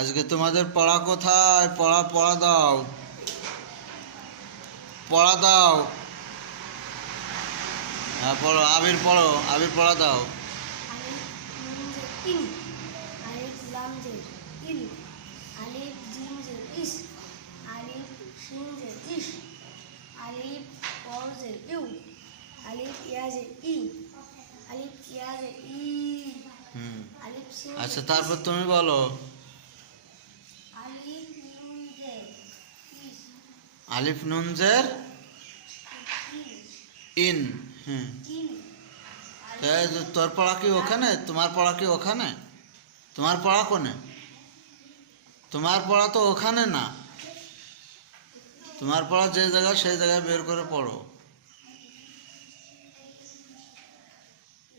আজকে তোমাদের পড়া কোথায়? পড়া পড়া দাও, পড়া দাও। হ্যাঁ পড়ো, আবির পড়ো, আবির পড়া দাও। আলিফ লাম জের ইল, আলিফ জিম জের ইস, আলিফ শিন জের ইস, আলিফ ওয়াও জের ইউ, আলিফ ইয়া জের ই, আলিফ ইয়া জের ই, আলিফ শিন। আচ্ছা তারপর তুমি বলো। আলিফ নুন জের ইস, আলিফ নুন জের ইন। ইন, তোর পড়া কি ওখানে? তোমার পড়া কি ওখানে? তোমার পড়া কোনে? তোমার পড়া তো ওখানে না। তোমার পড়া যে জায়গায় সেই জায়গায় বের করে পড়ো।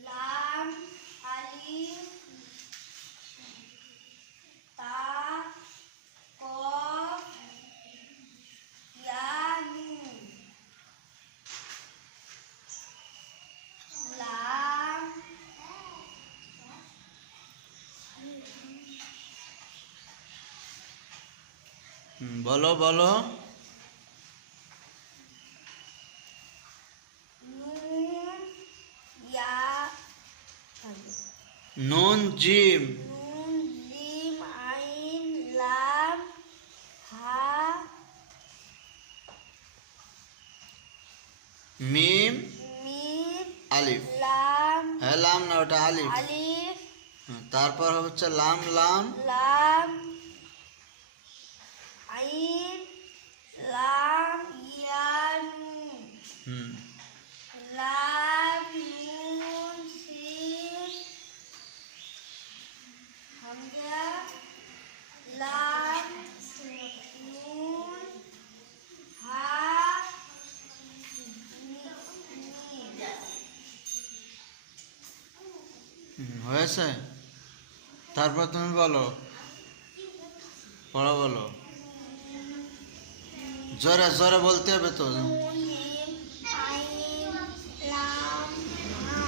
লাম, আলিফ, তা, কফ, ইয়া, নুন। লাম, বলো বলো। নুন, ইয়া, নুন জিম নুন, জিম, আইন, লাম, হা, মিম মিম, আলিফ। লাম, হ্যাঁ লাম না, ওটা আলিফ। আলিফ, তারপর হচ্ছে লাম লাম লাম, আইন, লাম, ইয়া, নুন। লাম, নুন, সিন, হামজা, লাম, নুন, হা, মিম। হয়েছে। তারপর তুমি বলো, পড়া বলো। জোরে জোরে বলতে হবে তো। নুন, মিম, আইন, লাম, হা,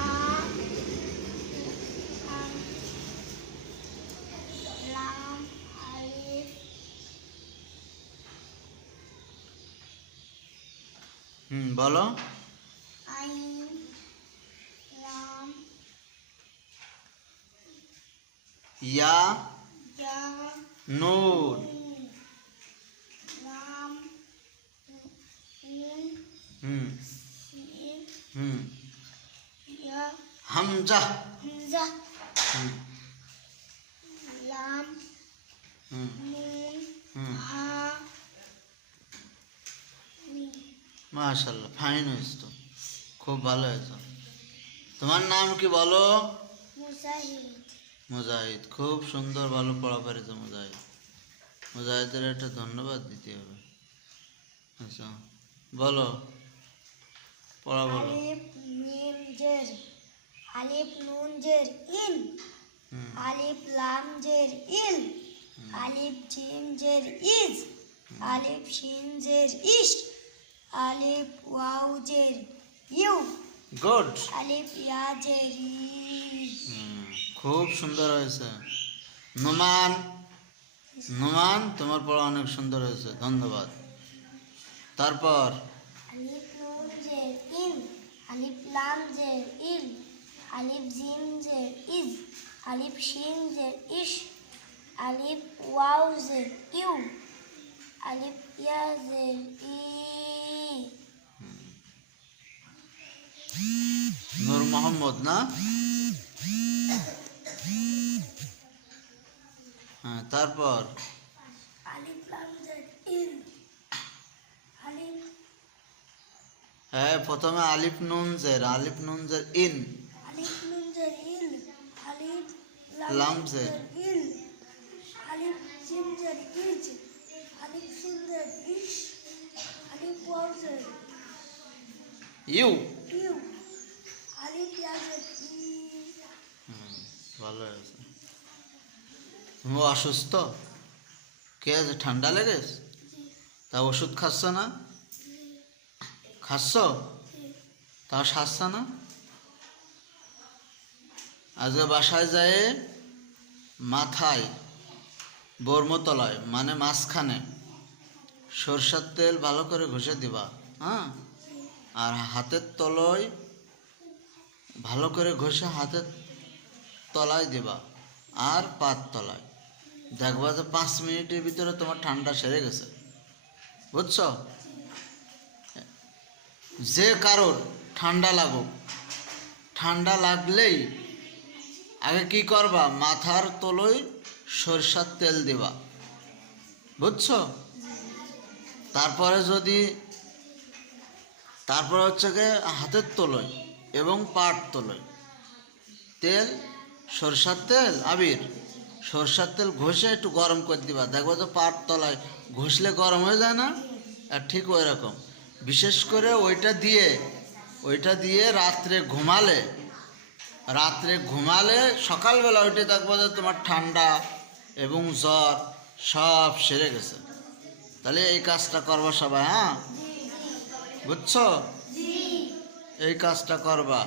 লাম, আলিফ, বলো। আইন, লাম, ইয়া ইয়া, নূন। লাম, নুন, হুম সিন, হুম ইয়া, হামজা। হামজা, হুম লাম, হুম নুন, হুম হা, মিম। মাশাআল্লাহ, ফাইন হয়েছে তো, খুব ভালো হয়েছে। তোমার নাম কি বলো? মুজাহিদ। মুজাহিদ, খুব সুন্দর, ভালো পড়া পেরেছে মুজাহিদ। মুজাহিদের একটা ধন্যবাদ দিতে হবে। আচ্ছা বলো, পড়া বলো। আলিফ মিম জের, আলিফ নুন জের ইন, হুম আলিফ লাম জের ইল, আলিফ জিম জের ইজ, আলিফ শিন জের ইশ, আলিফ ওয়াও জের ইউ, গুড। আলিফ ইয়া জের ই। খুব সুন্দর হয়েছে। নোমান, নোমান তোমার পড়া অনেক সুন্দর হয়েছে, ধন্যবাদ। তারপর আলিফ নুন জের ইন, আলিফ লাম জের ইল, আলিফ জিম জের ইজ, আলিফ শিন জের ইশ, আলিফ ওয়াও জের ইউ, আলিফ ইয়া জের ই। নূর মোহাম্মদ না? হ্যাঁ তারপর আলিফ লাম জের ইল, আলিফ, হ্যাঁ প্রথমে আলিফ নুন জের, আলিফ নুন জের ইন, আলিফ নুন জের ইল, আলিফ লাম লাম জের জের ইল, আলিফ জিম জের ইজ, আলিফ শিন জের ইশ, আলিফ ওয়াও জের ইউ। ইউ, আলিফ ইয়া জের ই। ভালো হয়েছে। তুমি অসুস্থ? কে আছে, ঠান্ডা লেগেছে? তা ওষুধ খাচ্ছ না? খাচ্ছ? তাও সারছ না? আজকে বাসায় যায় মাথায় বর্মতলায় মানে মাঝখানে সরষের তেল ভালো করে ঘষে দিবা, হ্যাঁ। আর হাতের তলায় ভালো করে ঘষে হাতের তলায় দিবা, আর পাত তলায়। দেখবা যে 5 মিনিটের ভিতরে তোমার ঠান্ডা সেরে গেছে, বুঝছো? যে কারোর ঠান্ডা লাগুক, ঠান্ডা লাগলেই আগে কি করবা, মাথার তলায় সরষের তেল দিবা, বুঝছো? তারপরে তারপরে হচ্ছে গিয়ে হাতের তলায় এবং পাট তলায় তেল, সরষের তেল, আবির সরষের তেল ঘষে একটু গরম করে দিবা। দেখবো তো পাট তলায় ঘষলে গরম হয়ে যায় না? আর ঠিক ওই রকম বিশেষ করে ওইটা দিয়ে রাত্রে ঘুমালে সকালবেলা ওইটা দেখবো যে তোমার ঠান্ডা এবং জ্বর সব সেরে গেছে। তাহলে এই কাজটা করবা সবাই, হ্যাঁ, বুঝছো? এই কাজটা করবা।